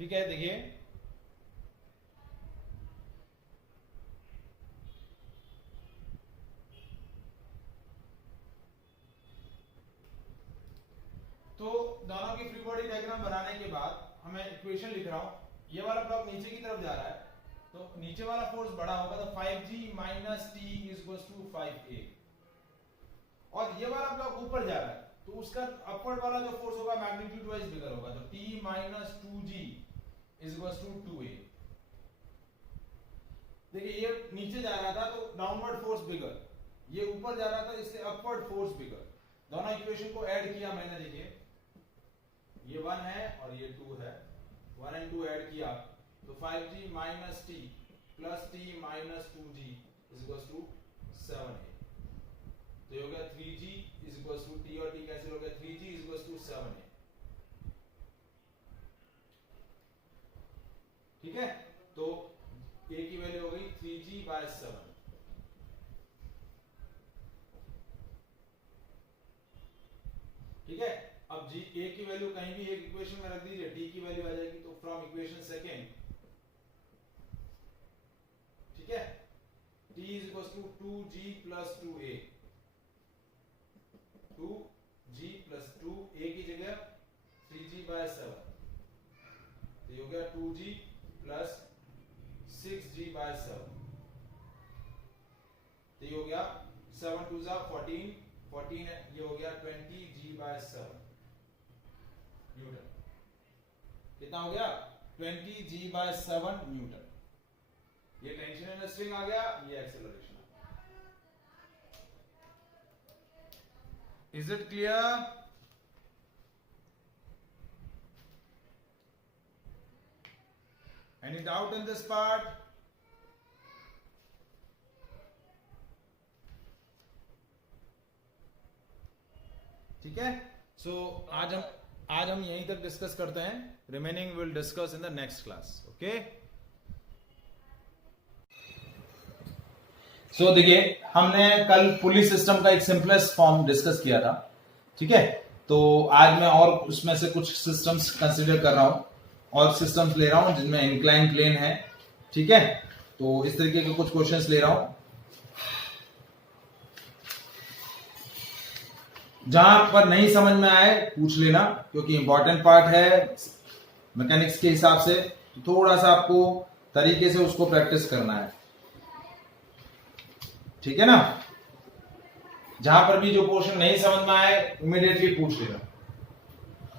ठीक है, देखिए तो दोनों की फ्री बॉडी डायग्राम बनाने के बाद हमें इक्वेशन लिख रहा हूं। ये वाला ब्लॉक नीचे की तरफ जा रहा है, तो नीचे वाला फोर्स बड़ा होगा, तो 5g minus T is equal to 5a। और ये वाला ब्लॉक ऊपर जा रहा है, तो उसका अपवर्ड वाला जो फोर्स होगा मैग्नीट्यूड वाइज बिगर होगा, तो t minus 2g is equal to 2a। देखिए ये नीचे जा रहा था तो डाउनवर्ड फोर्स बिगर, ये ऊपर जा रहा था इसलिए अपवर्ड फोर्स बिगर। दोनों इक्वेशन को ऐड किया मैंने, देखिए ये 1 है और ये 2 है, 1 एंड 2 ऐड किया तो 5g minus T plus T minus 2g is equal to 7a। तो ये हो गया 3g is equal to T और टी कैंसिल हो गया, 3g is equal to 7a। ठीक है, तो a की वैल्यू हो गई 3g बाय 7। ठीक है, अब जी a की वैल्यू कहीं भी एक इक्वेशन में रख दीजिए, t की वैल्यू आ जाएगी, तो फ्रॉम इक्वेशन सेकेंड, ठीक है, t is equal to 2g plus 2a, 2g plus 2a की जगह 3g बाय 7, तो ये हो गया 2g प्लस 6g बाय 7, तो ये हो गया 7 2 जा 14, 14 ये हो गया 20g बाय 7 न्यूटन। कितना हो गया? 20g by 7 newton. ये टेंशन इन स्ट्रिंग आ गया, ये एक्सेलरेशन आ गया। Is it clear? Any doubt in this part? ठीक है, सो आज हम यहीं तक डिस्कस करते हैं, remaining will discuss in the next class. Okay, so देखिए हमने कल पुली सिस्टम का एक सिंपलेस्ट फॉर्म डिस्कस किया था। ठीक है, तो आज मैं और उसमें से कुछ सिस्टम्स कंसीडर कर रहा हूं और सिस्टम्स ले रहा हूं जिनमें इंक्लाइन प्लेन है। ठीक है, तो इस तरीके के कुछ क्वेश्चंस ले रहा हूं। जहां पर नहीं समझ में आए पूछ लेना, क्योंकि इंपॉर्टेंट पार्ट है मैकेनिक्स के हिसाब से, तो थोड़ा सा आपको तरीके से उसको प्रैक्टिस करना है। ठीक है ना, जहां पर भी जो क्वेश्चन नहीं समझ में आए इमीडिएटली पूछ लेना।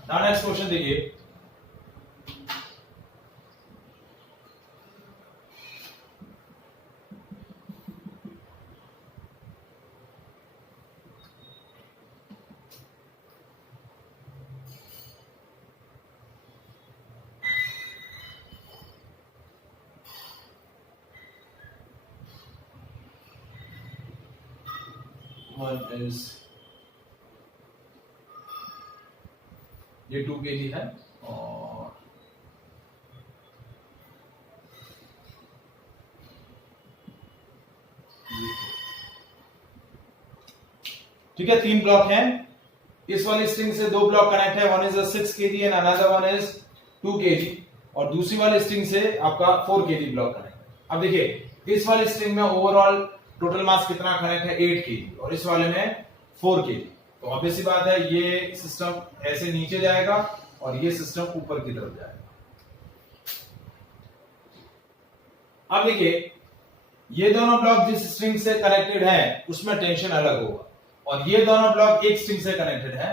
नाउ नेक्स्ट क्वेश्चन देखिए, one is ये 2 kg है और ठीक है, 3 ब्लॉक हैं। इस वाली स्ट्रिंग से 2 ब्लॉक कनेक्ट है, one is 6 kg and another one is 2 kg, और दूसरी वाली स्ट्रिंग से आपका 4 kg ब्लॉक कनेक्ट है। अब देखिए इस वाली स्ट्रिंग में ओवरऑल टोटल मास कितना कनेक्ट है? 8 kg, और इस वाले में 4 kg। तो ऑब्वियस सी बात है ये सिस्टम ऐसे नीचे जाएगा और ये सिस्टम ऊपर की तरफ जाएगा। अब देखिए ये दोनों ब्लॉक जिस स्ट्रिंग से कनेक्टेड है उसमें टेंशन अलग होगा, और ये दोनों ब्लॉक एक स्ट्रिंग से कनेक्टेड है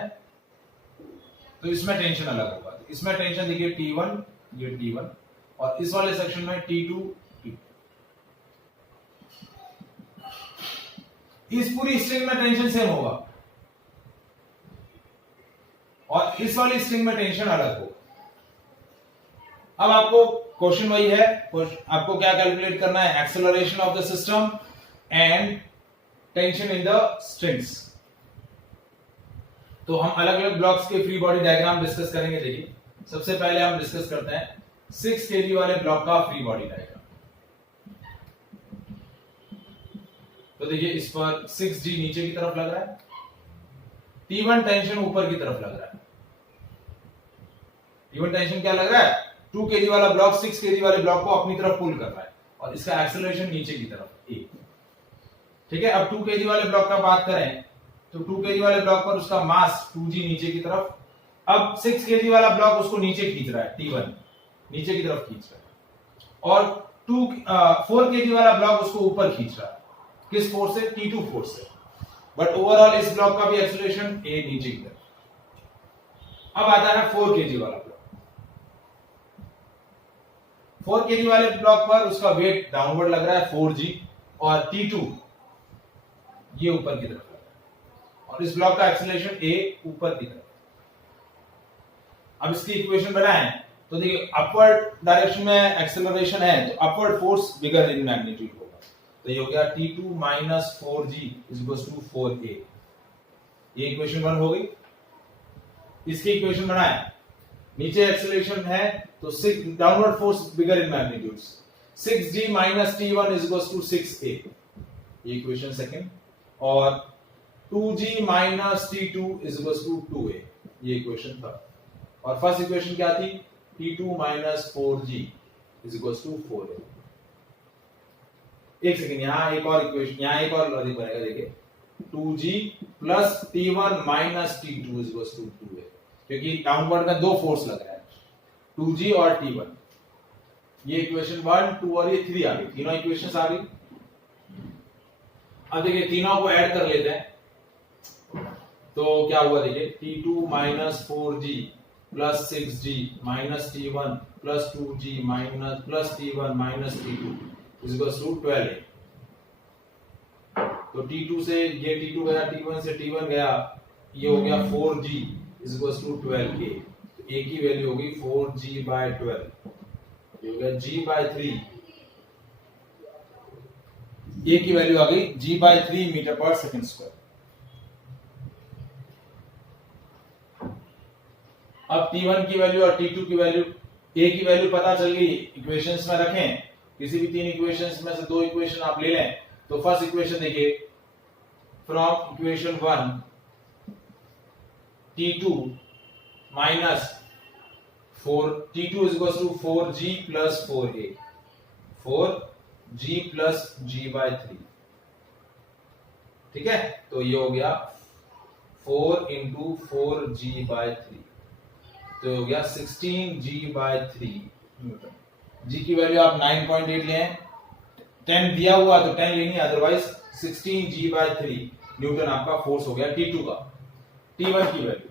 तो इसमें टेंशन अलग होगा। तो इसमें टेंशन देखिए T1, ये T1, और इस वाले सेक्शन में T2, T2। इस पूरी स्ट्रिंग में टेंशन सेम होगा और इस वाली स्ट्रिंग में टेंशन अलग होगा। अब आपको क्वेश्चन वही है, आपको क्या कैलकुलेट करना है? Acceleration of the system and tension in the strings. तो हम अलग अलग ब्लॉक्स के फ्री बॉडी डायग्राम डिस्कस करेंगे। देखिए सबसे पहले हम डिस्कस करते हैं 6 kg वाले ब्लॉक का फ्री बॉडी डायग्राम। तो देखिए इस पर 6G नीचे की तरफ लग रहा है, T1 टेंशन ऊपर की तरफ लग रहा है। T1 टेंशन क्या लग रहा है? 2 kg वाला ब्लॉक 6 kg वाले ब्लॉक को अपनी तरफ पुल कर रहा है और इसका एक्सेलरेशन नीचे की तरफ ए। ठीक है, अब 2 kg वाले ब्लॉक का बात करें तो 2 kg वाले ब्लॉक पर उसका मास 2g नीचे की तरफ। अब 6 kg वाला ब्लॉक उसको नीचे खींच रहा है, T1 नीचे की तरफ खींच रहा है और 4 kg वाला ब्लॉक उसको ऊपर खींच रहा है। किस फोर्स से? T2 फोर्स से। बट ओवरऑल इस ब्लॉक का भी एक्सेलरेशन ए नीचे की तरफ। अब आता है 4 kg वाला ब्लॉक। 4 kg वाले ब्लॉक पर उसका वेट डाउनवर्ड लग रहा है 4g और T2 ये ऊपर की तरफ लग रहा है और इस ब्लॉक का एक्सेलरेशन ए ऊपर की तरफ। अब इसकी इक्वेशन बनाएं तो देखिए अपवर्ड डायरेक्शन में एक्सेलरेशन है तो upward force bigger in magnitude होगा। तो ये हो गया T2 minus 4g is equal to 4a। ये इक्वेशन 1 हो गई। इसकी इक्वेशन बनाएं, नीचे एक्सेलरेशन है तो downward force bigger in magnitude 6g minus T1 is equal to 6a। ये इक्वेशन सेकंड। और 2g minus T2 is equal to 2a। ये इक्वेशन थर्ड। और फर्स्ट इक्वेशन क्या थी? T2 minus 4g is equal to 4a। एक second, यहां एक और इक्वेशन, यहां एक और लॉजिक बनेगा। देखिए 2g plus T1 minus T2 is equal to 2a, क्योंकि डाउनवर्ड में दो फोर्स लग रहा है 2g और T1। ये इक्वेशन 1, 2 और ये 3 आ गई, तीनों इक्वेशंस आ गई। अब देखिए तीनों को ऐड कर लेते हैं तो क्या हुआ? देखिए T2 minus 4g plus 6g minus T1 plus 2g minus plus T1 minus T2 is equal to 12a। तो T2 से ये T2 गया, T1 से T1 गया, ये हो गया 4g is equal to 12a। तो a की वैल्यू होगी 4g बाय 12, ये हो गया g बाय 3। a की वैल्यू आ गई g बाय 3 मीटर पर सेकंड स्क्वायर। अब T1 की वैल्यू और T2 की वैल्यू, a की वैल्यू पता चल गई, इक्वेशंस में रखें। किसी भी तीन इक्वेशंस में से दो इक्वेशन आप ले लें। तो फर्स्ट इक्वेशन देखिए, from equation 1 T2 minus 4 T2 is equal to 4g plus 4a, 4g plus g by 3। ठीक है, तो ये हो गया 4 इंटू 4g बाय 3, तो हो गया 16g बाय 3 न्यूटन। g की वैल्यू आप 9.8 लें, 10 दिया हुआ तो 10 लेनी, अदरवाइज 16g बाय 3 न्यूटन आपका फोर्स हो गया T2 का। T1 की value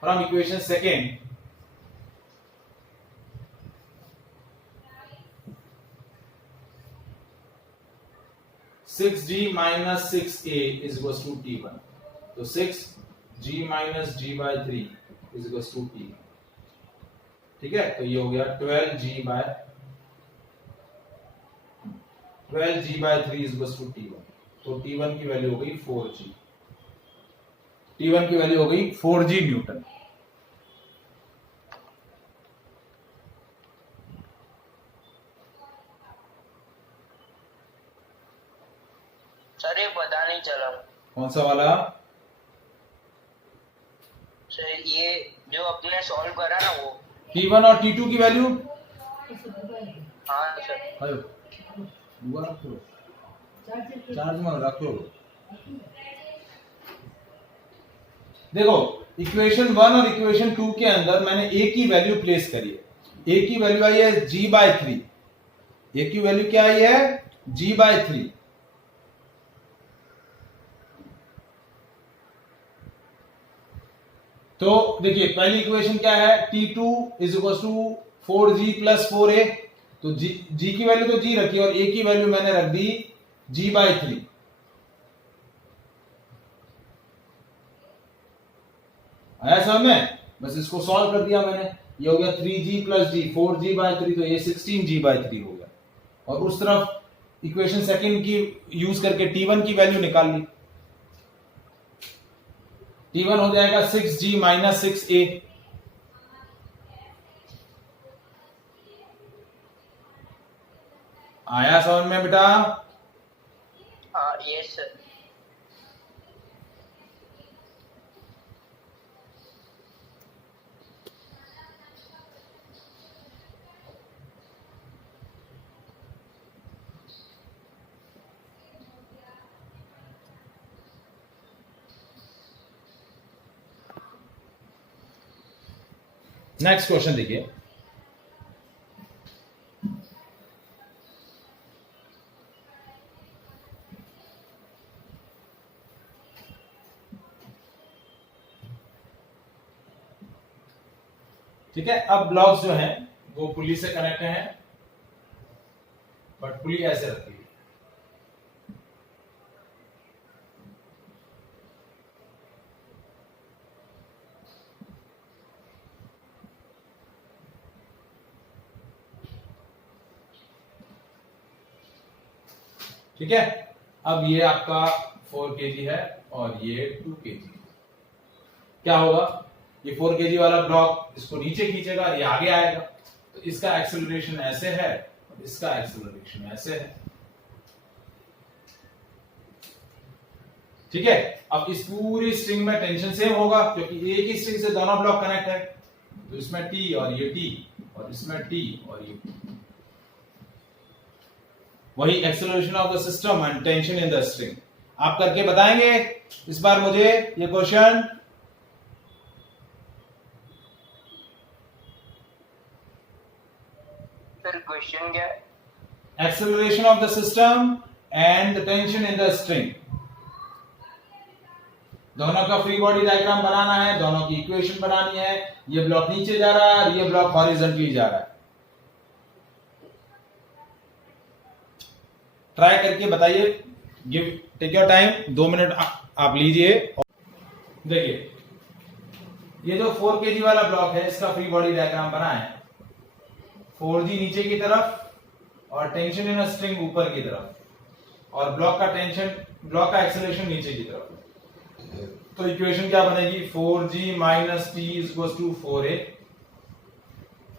from equation second, six g minus 6a is equal to T1। तो 6g minus g by 3 is equal to T1। ठीक है, तो ये हो गया 12g bye 3 is equal to T1। तो T1 की वैल्यू हो गई 4g। T1 की वैल्यू हो गई 4g न्यूटन। सर ये पता नहीं चला। कौन सा वाला? सर ये जो अपने सॉल्व करा ना वो T1 और T2 की वैल्यू। हाँ सर। आयो दुआ रख लो, चार्ज में रख लो। देखो इक्वेशन 1 और इक्वेशन 2 के अंदर मैंने a की वैल्यू प्लेस करी है। a की वैल्यू आई है g बाय 3। a की वैल्यू क्या आई है? g by 3। तो देखिए पहली इक्वेशन क्या है? T2 is equal to 4g plus 4a। तो g की वैल्यू तो g रखी और a की वैल्यू मैंने रख दी g बाय 3। आया समझ में? बस इसको सॉल्व कर दिया मैंने। ये हो गया 3g plus g, 4g bye 3, तो ये 16g बाय 3 हो गया। और उस तरफ इक्वेशन सेकंड की यूज करके T1 की वैल्यू निकाल ली। T1 हो जाएगा 6g माइनस 6a। आया समझ में बेटा? हाँ यस सर। नेक्स्ट क्वेश्चन देखिए, ठीक है। अब ब्लॉक्स जो हैं वो पुली से कनेक्ट हैं, बट पुली ऐसे रखी है, ठीक है। अब ये आपका 4 kg है और ये 2 kg। क्या होगा, ये 4 kg वाला ब्लॉक इसको नीचे खींचेगा, ये आगे आएगा, तो इसका एक्सेलरेशन ऐसे है और इसका एक्सेलरेशन ऐसे है, ठीक है। अब इस पूरी स्ट्रिंग में टेंशन सेम होगा क्योंकि एक ही स्ट्रिंग से दोनों ब्लॉक कनेक्ट है, तो इसमें T और ये T और इसमें T और ये T। वही acceleration of the system and tension in the string. आप करके बताएंगे इस बार मुझे ये क्वेश्चन? सर क्वेश्चन क्या है? Acceleration of the system and the tension in the string. दोनों का फ्री बॉडी डायग्राम बनाना है, दोनों की इक्वेशन बनानी है। ये ब्लॉक नीचे जा रहा है और ये ब्लॉक हॉरिजॉन्टली जा रहा है। ट्राई करके बताइए, give take your time, 2 minute आप लीजिए। देखिए ये जो 4 kg वाला ब्लॉक है इसका फ्री बॉडी डायग्राम बना है, 4G नीचे की तरफ और टेंशन इन अ स्ट्रिंग ऊपर की तरफ, और ब्लॉक का एक्सेलरेशन नीचे की तरफ। तो इक्वेशन क्या बनेगी, 4G minus T equals to 4A।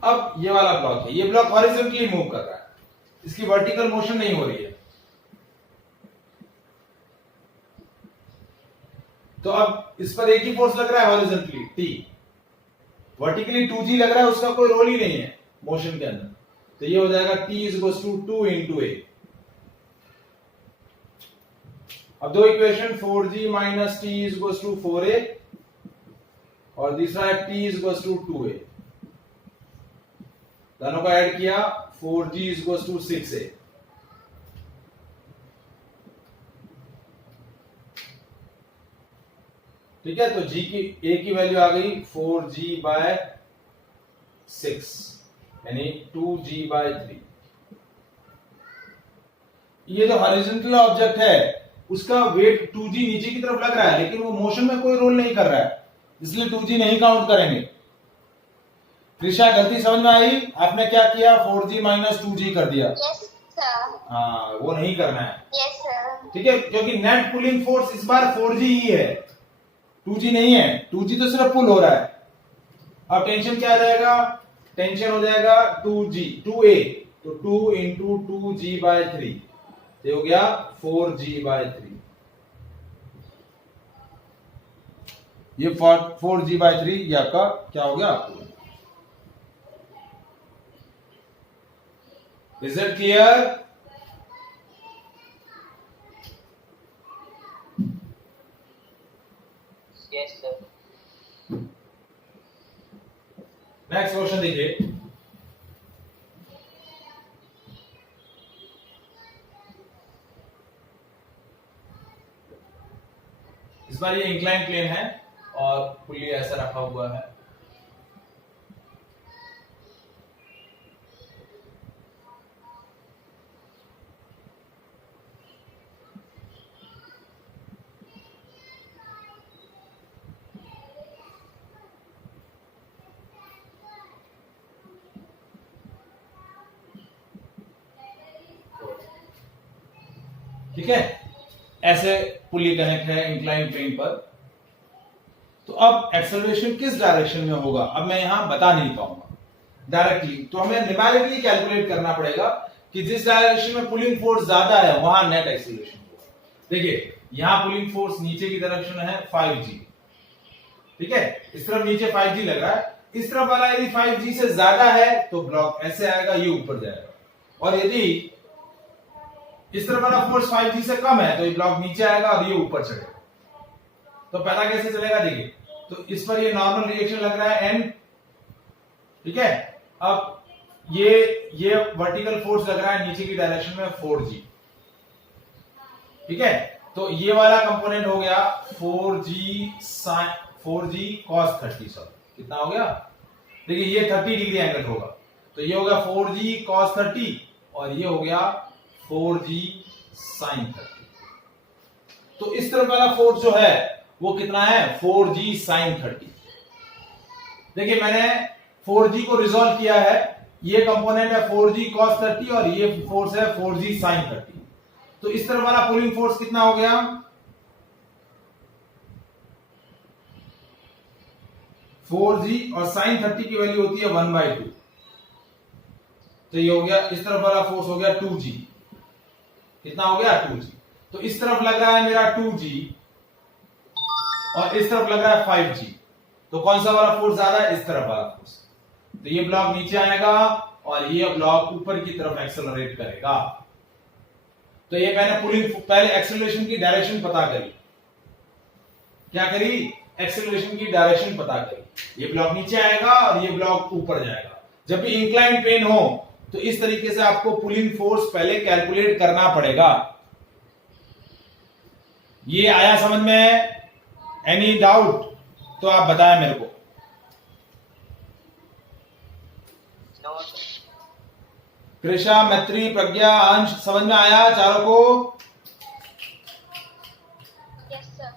अब ये वाला ब्लॉक है, ये ब्लॉक हॉरिजॉन्टली मूव कर रहा है, इसकी वर्टिकल मोशन नहीं हो रही है। तो अब इस पर एक ही फोर्स लग रहा है हॉरिजॉन्टली, T। वर्टिकली 2G लग रहा है, उसका कोई रोल ही नहीं है मोशन के अंदर। तो ये हो जाएगा T equals to 2 into A। अब दो equation, 4G minus T equals to 4A और दूसरा है T इक्वल्स टू 2A। दोनों को ऐड किया, 4G इक्वल्स टू 6A। ठीक है, तो G की A की वैल्यू आ गई 4G बाय 6 यानी 2G बाय 3। ये जो हॉरिजॉन्टल ऑब्जेक्ट है उसका वेट 2G नीचे की तरफ लग रहा है, लेकिन वो मोशन में कोई रोल नहीं कर रहा है, इसलिए 2G नहीं काउंट करेंगे। त्रिशा गलती समझ में आई? आपने क्या किया, 4G माइनस 2G कर दिया। Yes sir. हाँ, वो नहीं करना है। Yes sir. ठीक है, क्योंकि नेट पुलिंग फोर्स इस बार 4G ही है, 2G नहीं है। 2G तो सिर्फ पुल हो रहा है। अब टेंशन क्या आ जाएगा, टेंशन हो जाएगा 2A, तो 2 इंटू 2G बाय 3, ये हो गया 4G बाय 3। ये 4G बाय 3 ये आपका क्या हो गया? Is it clear? Yes sir. Next question देखिए, इस बार ये इंक्लाइन प्लेन है और पुली ऐसा रखा हुआ है। ठीक है, ऐसे पुली कनेक्ट है इंक्लाइन प्लेन पर। तो अब एक्सेलरेशन किस डायरेक्शन में होगा, अब मैं यहां बता नहीं पाऊंगा डायरेक्टली, तो हमें न्यूमेरिकली कैलकुलेट करना पड़ेगा कि जिस डायरेक्शन में पुलिंग फोर्स ज्यादा है वहां नेट एक्सेलरेशन होगा। देखिए यहां पुलिंग फोर्स नीचे की डायरेक्शन है 5G, ठीक है, इस तरफ नीचे 5G लग रहा है, इस तरफ वाला यदि 5G से ज्यादा है तो ब्लॉक ऐसे आएगा, ये ऊपर जाएगा, और यदि इस तरफ वाला फोर्स 5G से कम है तो ये ब्लॉक नीचे आएगा और ये ऊपर चढ़ेगा। तो पता कैसे चलेगा, देखिए, तो इस पर ये नॉर्मल रिएक्शन लग रहा है N, ठीक है। अब ये वर्टिकल फोर्स लग रहा है नीचे की डायरेक्शन में 4G, ठीक है। तो ये वाला कंपोनेंट हो गया 4G cos 30, सर कितना हो गया, देखिए ये 30 डिग्री एंगल होगा, तो ये हो गया 4G cos 30 और ये हो गया 4G sin 30। तो इस तरफ वाला फोर्स जो है वो कितना है 4G sin 30। देखिए मैंने 4G को रिजॉल्व किया है, ये कंपोनेंट है 4G cos 30 और ये फोर्स है 4G sin 30। तो इस तरफ वाला पुलिंग फोर्स कितना हो गया 4G और sin 30 की वैल्यू होती है 1/2, तो ये हो गया, इस तरफ वाला फोर्स हो गया 2G, कितना हो गया 2G। तो इस तरफ लग रहा है मेरा 2G और इस तरफ लग रहा है 5G, तो कौन सा वाला फोर्स ज्यादा है, इस तरफ वाला फोर्स। तो ये ब्लॉक नीचे आएगा और ये ब्लॉक ऊपर की तरफ एक्सेलरेट करेगा। तो ये मैंने पुलिंग, पहले एक्सेलरेशन की डायरेक्शन पता करी, क्या करी, एक्सेलरेशन की डायरेक्शन पता करी। ये ब्लॉक नीचे आएगा और ये ब्लॉक ऊपर जाएगा। जब भी इंक्लाइन प्लेन हो तो इस तरीके से आपको पुलिंग फोर्स पहले कैलकुलेट करना पड़ेगा। ये आया समझ में, एनी डाउट तो आप बताएं मेरे को। कृषा, मैत्री, प्रज्ञा, अंश, समझ में आया चारों को? Yes sir.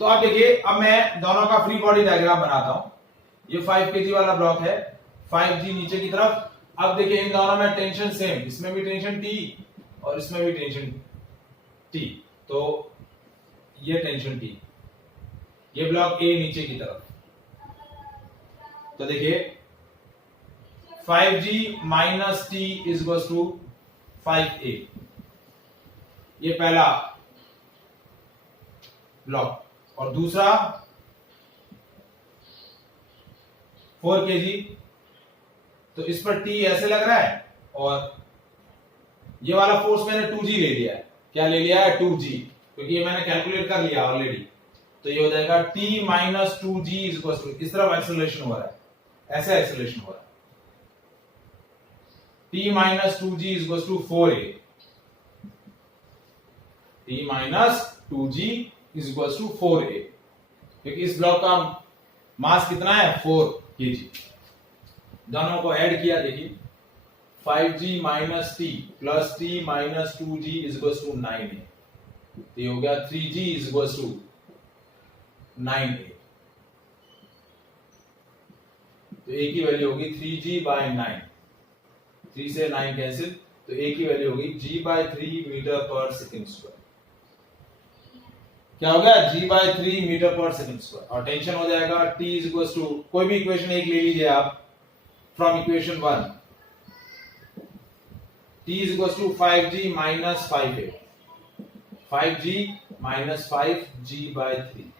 तो आप देखिए, अब मैं दोनों का फ्री बॉडी डायग्राम बनाता हूं। ये 5 kg वाला ब्लॉक है, 5G नीचे की तरफ। अब देखिए इन दोनों में टेंशन सेम, इसमें भी टेंशन T और इसमें भी टेंशन T, तो ये टेंशन T, ये ब्लॉक A नीचे की तरफ। तो देखिए 5G minus T is equal to 5A, ये पहला ब्लॉक। और दूसरा 4 kg, तो इस पर T ऐसे लग रहा है और ये वाला फोर्स मैंने 2G ले लिया है। क्या ले लिया है 2G, क्योंकि ये मैंने कैलकुलेट कर लिया ऑलरेडी। तो ये हो जाएगा T minus 2G is equal to, इस तरफ एक्सेलरेशन हो रहा है, ऐसे एक्सेलरेशन हो रहा है, T minus 2G is equal to 4A, T minus 2G is equal to 4A, क्योंकि इस ब्लॉक का मास कितना है 4 kg। दोनों को ऐड किया, देखिए 5G minus T plus T minus 2G is equal to 9A, तो ये हो गया 3G is equal to 9A। तो A की वैल्यू होगी 3G बाय 9, 3 से 9 कैंसिल, तो A की वैल्यू होगी G/3 मीटर पर सेकंड स्क्वायर। क्या हो गया G/3 मीटर पर सेकंड स्क्वायर। और टेंशन हो जाएगा T इज इक्वल टू, कोई भी इक्वेशन एक ले लीजिए आप from equation 1, T is equal to 5G minus 5A, 5G minus 5G/3,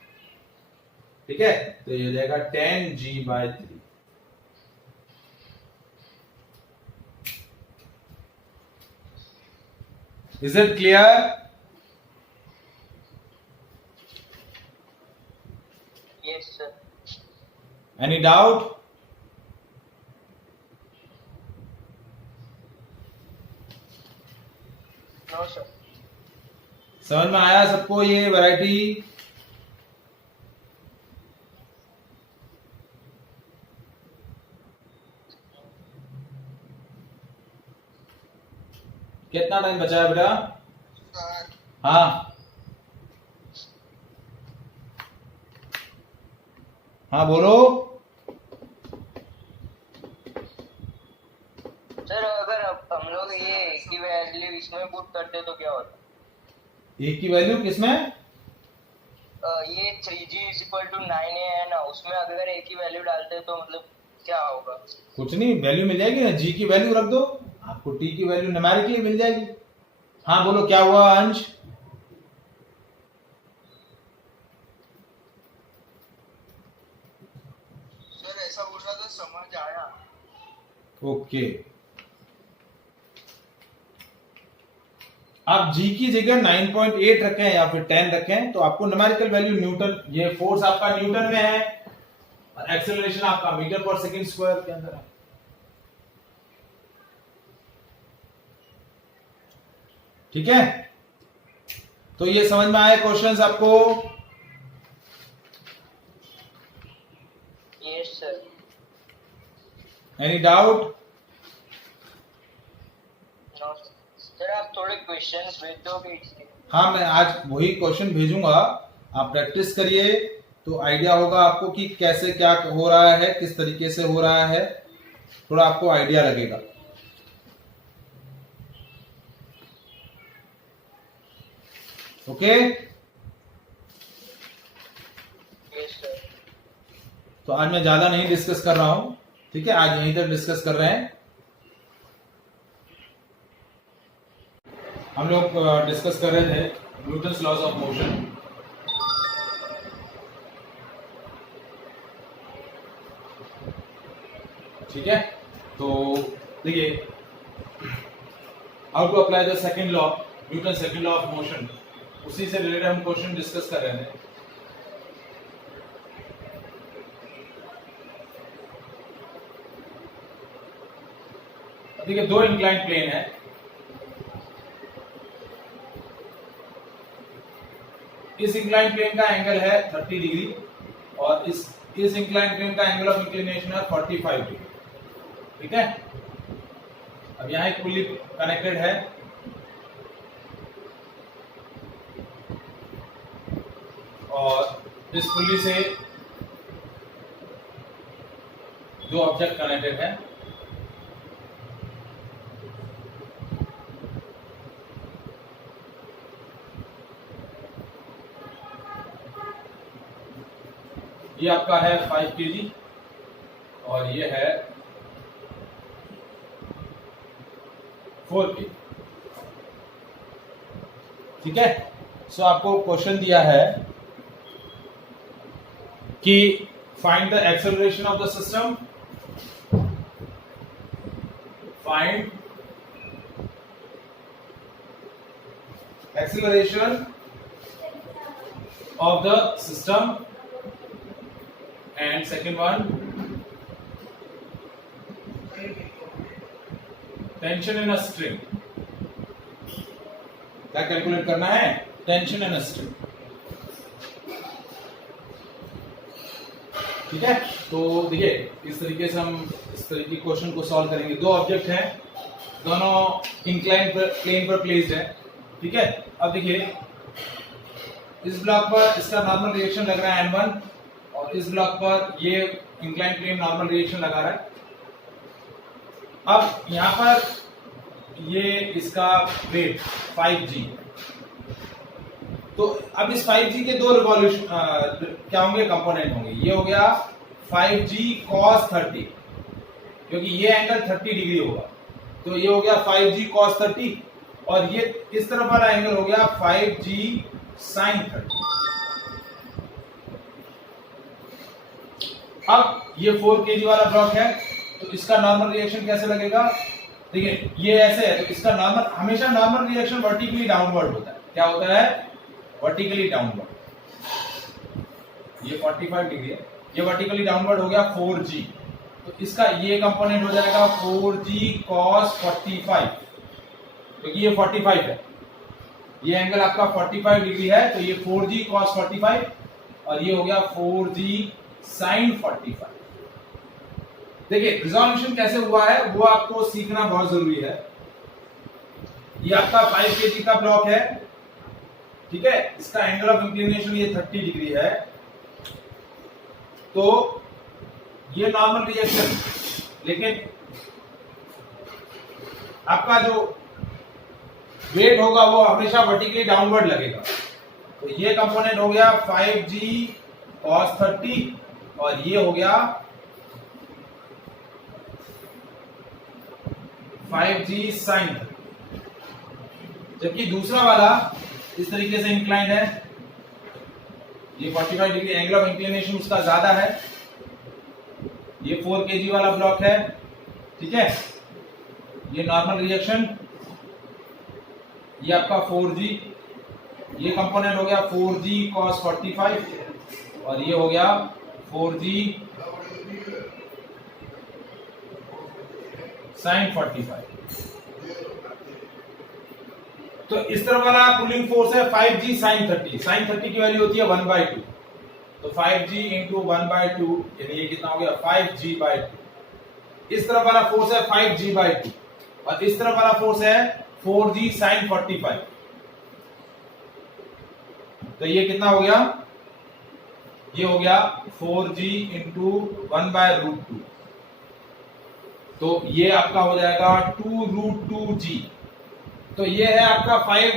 ठीक है। तो ये हो जाएगा 10G/3। Is it clear? Yes sir. Any doubt? No sir. समझ में आया सबको ये वैरायटी? कितना टाइम बचा है बेटा? हाँ हाँ बोलो। सर अगर हम लोग ये की वैल्यू इसमें पुट करते तो क्या होता? ए की वैल्यू किसमें? ये 3G is equal to 9A है ना, उसमें अगर A की वैल्यू डालते तो मतलब क्या होगा? कुछ नहीं, वैल्यू मिल जाएगी ना, जी की वैल्यू रख दो, आपको टी की वैल्यू न्यूमेरिकली मिल जाएगी। हाँ बोलो क्या हुआ अंश? सर ऐसा बोल रहा था, समझ आया। ओके, आप जी की जगह 9.8 रखें या फिर 10 रखें तो आपको न्यूमेरिकल वैल्यू न्यूटन, ये फोर्स आपका न्यूटन में है, और एक्सेलरेशन आपका मीटर पर सेकंड स्क्वायर के अंदर है। ठीक है, तो ये समझ में आए क्वेश्चंस आपको? Yes sir. Any doubt? No sir, आप थोड़े क्वेश्चंस भेज दोगे इसके? हाँ, मैं आज वही क्वेश्चन भेजूंगा, आप प्रैक्टिस करिए तो आइडिया होगा आपको कि कैसे क्या हो रहा है, किस तरीके से हो रहा है, थोड़ा आपको आइडिया लगेगा। Okay, yes sir. तो आज मैं ज्यादा नहीं डिस्कस कर रहा हूं, ठीक है, आज यहीं तक डिस्कस कर रहे हैं। हम लोग डिस्कस कर रहे थे न्यूटन्स लॉज ऑफ मोशन। ठीक है, तो देखिए, how to apply the second law, Newton second law of motion, उसी से रिलेटेड हम क्वेश्चन डिस्कस कर रहे थे। देखिए, दो इंक्लाइन प्लेन है, इस इंक्लाइन प्लेन का एंगल है 30 डिग्री और इस इंक्लाइन प्लेन का एंगल ऑफ इंक्लिनेशन है 45 डिग्री। ठीक है, अब यहां एक पुली कनेक्टेड है, और इस पुली से दो ऑब्जेक्ट कनेक्टेड है। ये आपका है 5 kg और ये है 4 kg। ठीक है, सो आपको क्वेश्चन दिया है कि find the acceleration of the system, find acceleration of the system, and second one tension in a string। क्या कैलकुलेट करना है? Tension in a string. ठीक है, तो देखिए इस तरीके से हम इस तरीके क्वेश्चन को सॉल्व करेंगे। दो ऑब्जेक्ट हैं, दोनों इंक्लाइन प्लेन पर प्लेस्ड है। ठीक है, अब देखिए इस ब्लॉक पर इसका नॉर्मल रिएक्शन लग रहा है n1 और इस ब्लॉक पर ये इंक्लाइन प्लेन नॉर्मल रिएक्शन लगा रहा है। अब यहां पर ये इसका वेट 5g, तो अब इस 5g के दो रिवॉल्यूशन क्या होंगे, कंपोनेंट होंगे। ये हो गया 5g cos 30, क्योंकि ये एंगल 30 डिग्री होगा, तो ये हो गया 5g cos 30 और ये इस तरफ वाला एंगल हो गया 5g sin 30। अब ये 4 kg वाला ब्लॉक है, तो इसका नॉर्मल रिएक्शन कैसे लगेगा? देखिए ये ऐसे है, तो इसका नॉर्मल, हमेशा नॉर्मल रिएक्शन वर्टिकली डाउनवर्ड होता है। क्या होता है? Vertically downward. ये 45 डिग्री है, ये वर्टिकली डाउनवर्ड हो गया 4g, तो इसका ये कंपोनेंट हो जाएगा 4g cos 45, क्योंकि ये 45 है, ये एंगल आपका 45 डिग्री है, तो ये 4g cos 45 और ये हो गया 4g sin 45। देखिए रिजोल्यूशन कैसे हुआ है वो आपको सीखना बहुत जरूरी है। ये आपका 5 kg का ब्लॉक है, ठीक है, इसका एंगल ऑफ इंक्लिनेशन ये 30 डिग्री है, तो ये नॉर्मल रिएक्शन, लेकिन आपका जो वेट होगा वो हमेशा वर्टिकली डाउनवर्ड लगेगा। तो ये कंपोनेंट हो गया 5g cos 30 और ये हो गया 5g sin 30, जबकि दूसरा वाला इस तरीके से इंक्लाइंड है, ये 45 डिग्री एंगल ऑफ इंक्लिनेशन उसका ज्यादा है, ये 4 kg वाला ब्लॉक है। ठीक है, ये नॉर्मल रिएक्शन, ये आपका 4g, ये कंपोनेंट हो गया 4g cos 45 और ये हो गया 4g sin 45। तो इस तरफ वाला पुलिंग फोर्स है 5g sin 30। sin 30 की वैल्यू होती है 1/2, तो 5g इंटू 1/2 यानी ये कितना हो गया 5g/2। इस तरफ वाला फोर्स है 5g/2 और इस तरफ वाला फोर्स है 4g sin 45। तो ये कितना हो गया, ये हो गया 4g इंटू 1/√2, तो ये आपका हो जाएगा 2√2g। तो ये है आपका 5,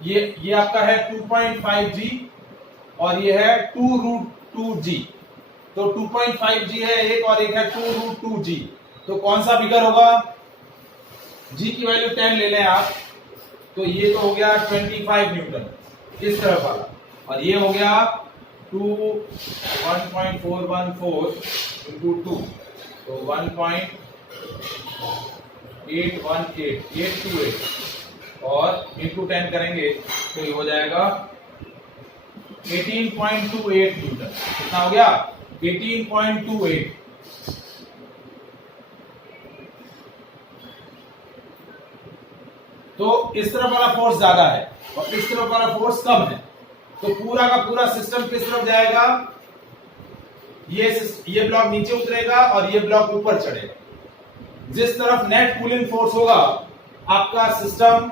ये आपका है 2.5g और ये है 2√2g। तो 2.5g है एक और एक है 2√2g। तो कौन सा बिगर होगा, g की वैल्यू 10 ले लें आप, तो ये तो हो गया 25 न्यूटन इस तरफ वाला, और ये हो गया 1.414 इंटू 2, तो 1.818 और इंटू 10 करेंगे तो ये हो जाएगा 18.28 न्यूटन। कितना हो गया 18.28। तो इस तरफ वाला फोर्स ज्यादा है और इस तरफ वाला फोर्स कम है, तो पूरा का पूरा सिस्टम किस तरफ जाएगा, ये ब्लॉक नीचे उतरेगा और ये ब्लॉक ऊपर चढ़ेगा। जिस तरफ नेट पुलिंग फोर्स होगा आपका सिस्टम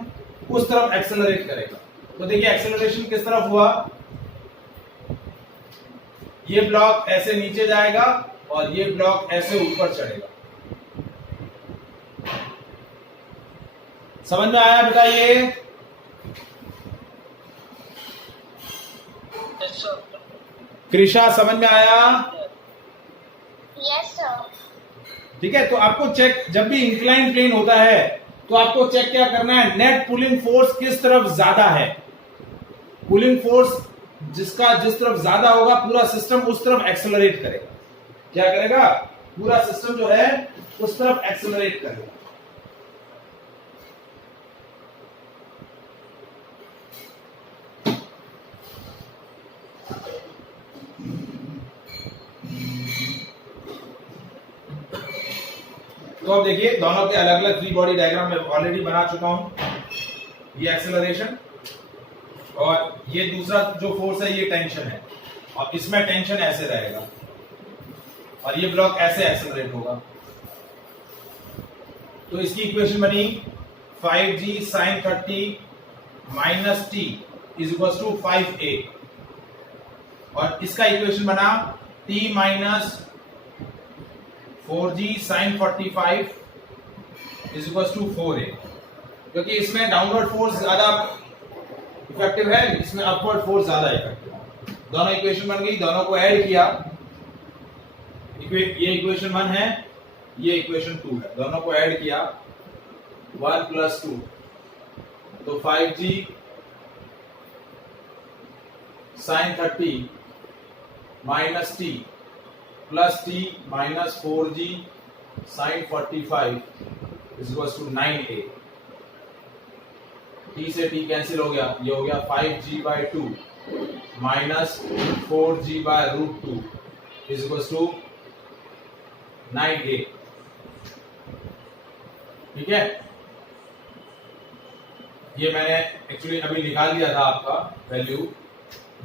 उस तरफ एक्सेलरेट करेगा। तो देखिए एक्सेलरेशन किस तरफ हुआ, ये ब्लॉक ऐसे नीचे जाएगा और ये ब्लॉक ऐसे ऊपर चढ़ेगा। समझ में आया बेटा ये? कृषा समझ में आया? Yes sir. ठीक है, तो आपको चेक, जब भी इंक्लाइन प्लेन होता है तो आपको चेक क्या करना है, नेट पुलिंग फोर्स किस तरफ ज्यादा है। पुलिंग फोर्स जिसका जिस तरफ ज्यादा होगा पूरा सिस्टम उस तरफ एक्सेलरेट करेगा। क्या करेगा, पूरा सिस्टम जो है उस तरफ एक्सेलरेट करेगा। तो अब देखिए दोनों के अलग अलग फ्री बॉडी डायग्राम मैं ऑलरेडी बना चुका हूं। ये एक्सेलरेशन और ये दूसरा जो फोर्स है ये टेंशन है, और इसमें टेंशन ऐसे रहेगा और ये ब्लॉक ऐसे एक्सेलरेट होगा। तो इसकी इक्वेशन बनी 5g sin 30 minus t is equal to 5a, और इसका इक्वेशन बना t minus 4g sin 45 is equal to 4a, क्योंकि इसमें डाउनवर्ड फोर्स ज्यादा इफेक्टिव है, इसमें अपवर्ड फोर्स ज्यादा इफेक्टिव है। दोनों इक्वेशन बन गई, दोनों को ऐड किया, ये इक्वेशन 1 है, ये इक्वेशन 2 है, दोनों को ऐड किया 1 प्लस 2, तो 5g sin 30 minus t plus t minus 4g sin 45 is equal to 9a। t से t कैंसिल हो गया, ये हो गया 5g/2 minus 4g/√2 is equal to 9a। ठीक है, ये मैंने एक्चुअली अभी निकाल दिया था आपका वैल्यू।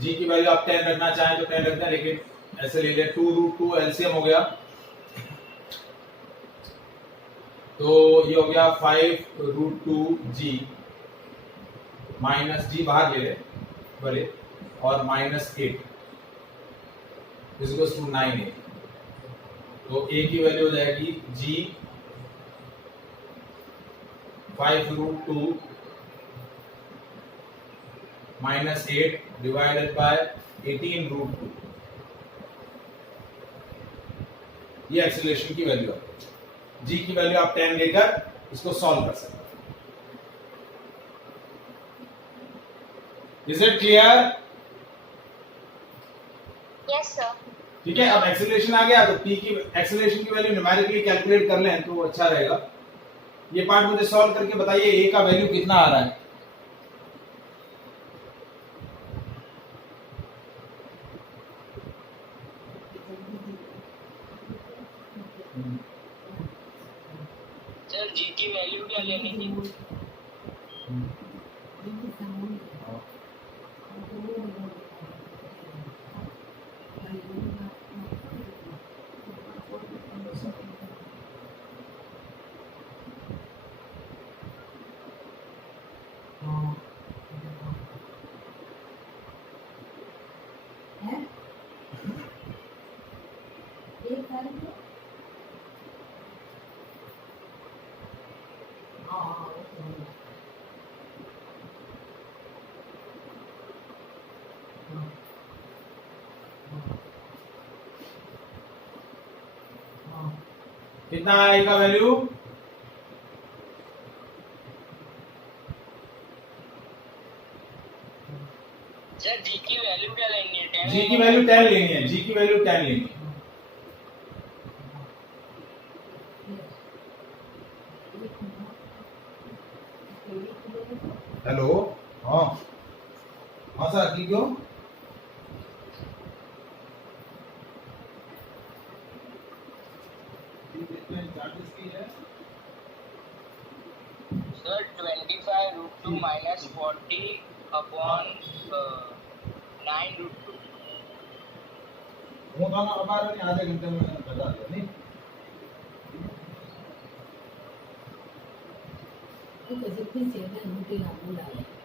g की वैल्यू आप 10 रखना चाहें तो 10 रखते हैं, लेकिन ऐसे ले लें 2√2 एलसीएम हो गया, तो ये हो गया 5√2g माइनस g बाहर ले ले बड़े, और minus 8 is equal to 9a। तो a की वैल्यू हो जाएगी g 5√2 माइनस 8 डिवाइडेड बाय 18√2। ये एक्सेलरेशन की वैल्यू है। g की वैल्यू आप 10 लेकर इसको सॉल्व कर सकते हैं। Is it clear? Yes sir. ठीक है, अब एक्सेलरेशन आ गया तो p की एक्सेलरेशन की वैल्यू न्यूमेरिकली कैलकुलेट कर लें तो अच्छा रहेगा। ये पार्ट मुझे सॉल्व करके बताइए a का वैल्यू कितना आ रहा है। सर जी की वैल्यू क्या लेनी थी? कितना आएगा वैल्यू? सर जी की वैल्यू क्या लेनी है? 10 जी की वैल्यू 10 लेनी है, जी की वैल्यू 10 लेनी है। हेलो, हाँ हाँ सर, की क्यों? चार्जेस की है सर 25√2 माइनस 40 अपॉन 9√2। હું તમને અબાર ની આધે ઘંटे में बता दिया नहीं। तो किसी भी चीज़ में मुझे लागू लाए